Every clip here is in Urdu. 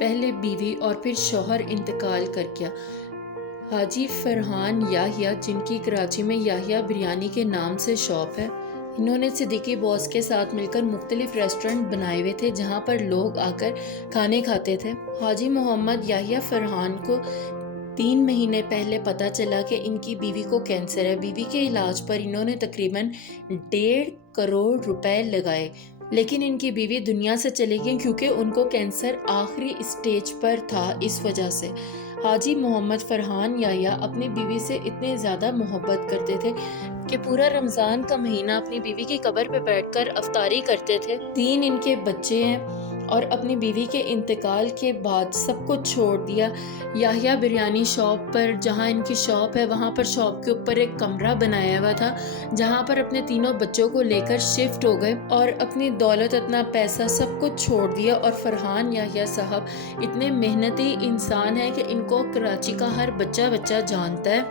پہلے بیوی اور پھر شوہر انتقال کر گیا۔ حاجی فرحان یحییٰ، جن کی کراچی میں یحییٰ بریانی کے نام سے شاپ ہے، انہوں نے صدیقی باس کے ساتھ مل کر مختلف ریسٹورنٹ بنائے ہوئے تھے جہاں پر لوگ آ کر کھانے کھاتے تھے۔ حاجی محمد یحییٰ فرحان کو 3 مہینے پہلے پتہ چلا کہ ان کی بیوی کو کینسر ہے۔ بیوی کے علاج پر انہوں نے تقریباً 1.5 کروڑ روپے لگائے، لیکن ان کی بیوی دنیا سے چلی گئی کیونکہ ان کو کینسر آخری اسٹیج پر تھا۔ اس وجہ سے حاجی محمد فرحان یحییٰ اپنی بیوی سے اتنے زیادہ محبت کرتے تھے کہ پورا رمضان کا مہینہ اپنی بیوی کی قبر پہ بیٹھ کر افطاری کرتے تھے۔ 3 ان کے بچے ہیں اور اپنی بیوی کے انتقال کے بعد سب کچھ چھوڑ دیا۔ یحییٰ بریانی شاپ پر، جہاں ان کی شاپ ہے، وہاں پر شاپ کے اوپر ایک کمرہ بنایا ہوا تھا جہاں پر اپنے تینوں بچوں کو لے کر شفٹ ہو گئے اور اپنی دولت، اپنا پیسہ سب کچھ چھوڑ دیا۔ اور فرحان یحییٰ صاحب اتنے محنتی انسان ہیں کہ ان کو کراچی کا ہر بچہ جانتا ہے۔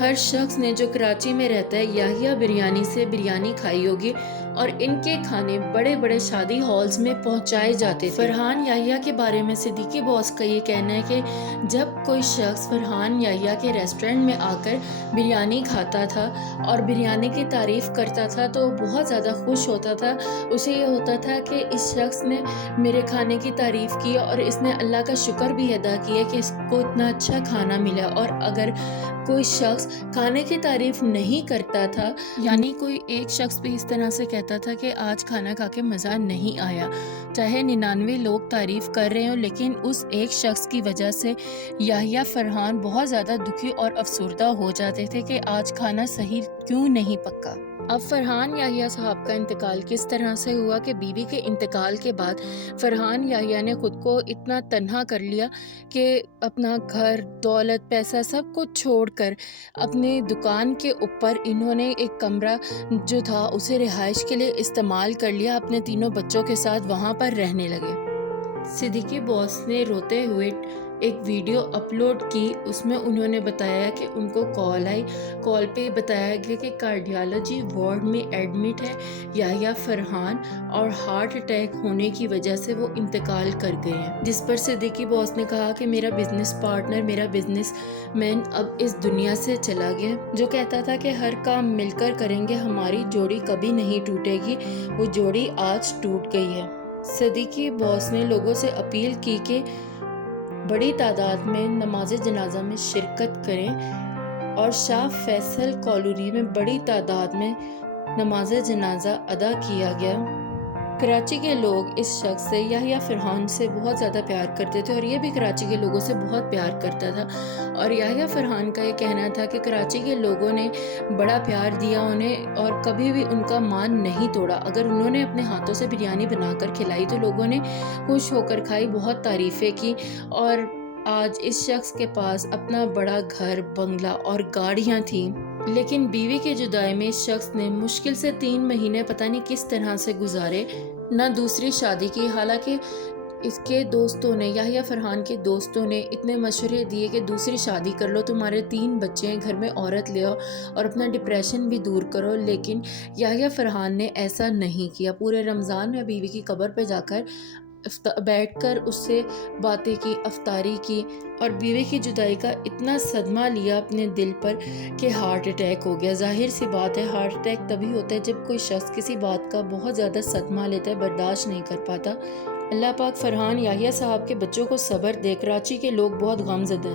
ہر شخص نے جو کراچی میں رہتا ہے یحییٰ بریانی سے بریانی کھائی ہوگی، اور ان کے کھانے بڑے بڑے شادی ہالز میں پہنچائے جاتے تھے۔ فرحان یحییٰ کے بارے میں صدیقی باس کا یہ کہنا ہے کہ جب کوئی شخص فرحان یحییٰ کے ریسٹورنٹ میں آ کر بریانی کھاتا تھا اور بریانی کی تعریف کرتا تھا تو وہ بہت زیادہ خوش ہوتا تھا۔ اسے یہ ہوتا تھا کہ اس شخص نے میرے کھانے کی تعریف کی اور اس نے اللہ کا شکر بھی ادا کیا کہ اس کو اتنا اچھا کھانا ملا۔ اور اگر کوئی شخص کھانے کی تعریف نہیں کرتا تھا، یعنی کوئی ایک شخص بھی اس طرح سے کہتا تھا کہ آج کھانا کھا کے مزہ نہیں آیا، چاہے 99 لوگ تعریف کر رہے ہوں، لیکن اس ایک شخص کی وجہ سے یحییٰ فرحان بہت زیادہ دکھی اور افسردہ ہو جاتے تھے کہ آج کھانا صحیح کیوں نہیں پکا۔ اب فرحان یحییٰ صاحب کا انتقال کس طرح سے ہوا کہ بیوی کے انتقال کے بعد فرحان یحییٰ نے خود کو اتنا تنہا کر لیا کہ اپنا گھر، دولت، پیسہ سب کچھ چھوڑ کر اپنی دکان کے اوپر انہوں نے ایک کمرہ جو تھا اسے رہائش کے لیے استعمال کر لیا۔ اپنے تینوں بچوں کے ساتھ وہاں پر رہنے لگے۔ صدیقی باس نے روتے ہوئے ایک ویڈیو اپلوڈ کی، اس میں انہوں نے بتایا کہ ان کو کال آئی، کال پہ بتایا گیا کہ کارڈیالوجی وارڈ میں ایڈمٹ ہے یحییٰ فرحان اور ہارٹ اٹیک ہونے کی وجہ سے وہ انتقال کر گئے ہیں۔ جس پر صدیقی باس نے کہا کہ میرا بزنس پارٹنر، میرا بزنس مین اب اس دنیا سے چلا گیا، جو کہتا تھا کہ ہر کام مل کر کریں گے، ہماری جوڑی کبھی نہیں ٹوٹے گی، وہ جوڑی آج ٹوٹ گئی ہے۔ صدیقی باس نے لوگوں سے اپیل کی کہ بڑی تعداد میں نماز جنازہ میں شرکت کریں، اور شاہ فیصل کالونی میں بڑی تعداد میں نماز جنازہ ادا کیا گیا۔ کراچی کے لوگ اس شخص سے، یحییٰ فرحان سے بہت زیادہ پیار کرتے تھے اور یہ بھی کراچی کے لوگوں سے بہت پیار کرتا تھا۔ اور یحییٰ فرحان کا یہ کہنا تھا کہ کراچی کے لوگوں نے بڑا پیار دیا انہیں اور کبھی بھی ان کا مان نہیں توڑا۔ اگر انہوں نے اپنے ہاتھوں سے بریانی بنا کر کھلائی تو لوگوں نے خوش ہو کر کھائی، بہت تعریفیں کی۔ اور آج اس شخص کے پاس اپنا بڑا گھر، بنگلہ اور گاڑیاں تھیں، لیکن بیوی کی جدائی میں اس شخص نے مشکل سے 3 مہینے پتہ نہیں کس طرح سے گزارے، نہ دوسری شادی کی۔ حالانکہ اس کے دوستوں نے، یحییٰ فرحان کے دوستوں نے اتنے مشورے دیے کہ دوسری شادی کر لو، تمہارے 3 بچے ہیں، گھر میں عورت لے آؤ اور اپنا ڈپریشن بھی دور کرو، لیکن یحییٰ فرحان نے ایسا نہیں کیا۔ پورے رمضان میں بیوی کی قبر پہ جا کر بیٹھ کر اس سے باتیں کی، افطاری کی، اور بیوی کی جدائی کا اتنا صدمہ لیا اپنے دل پر کہ ہارٹ اٹیک ہو گیا۔ ظاہر سی بات ہے، ہارٹ اٹیک تبھی ہوتا ہے جب کوئی شخص کسی بات کا بہت زیادہ صدمہ لیتا ہے، برداشت نہیں کر پاتا۔ اللہ پاک فرحان یحییٰ صاحب کے بچوں کو صبر دے۔ کراچی کے لوگ بہت غم زدہ ہیں۔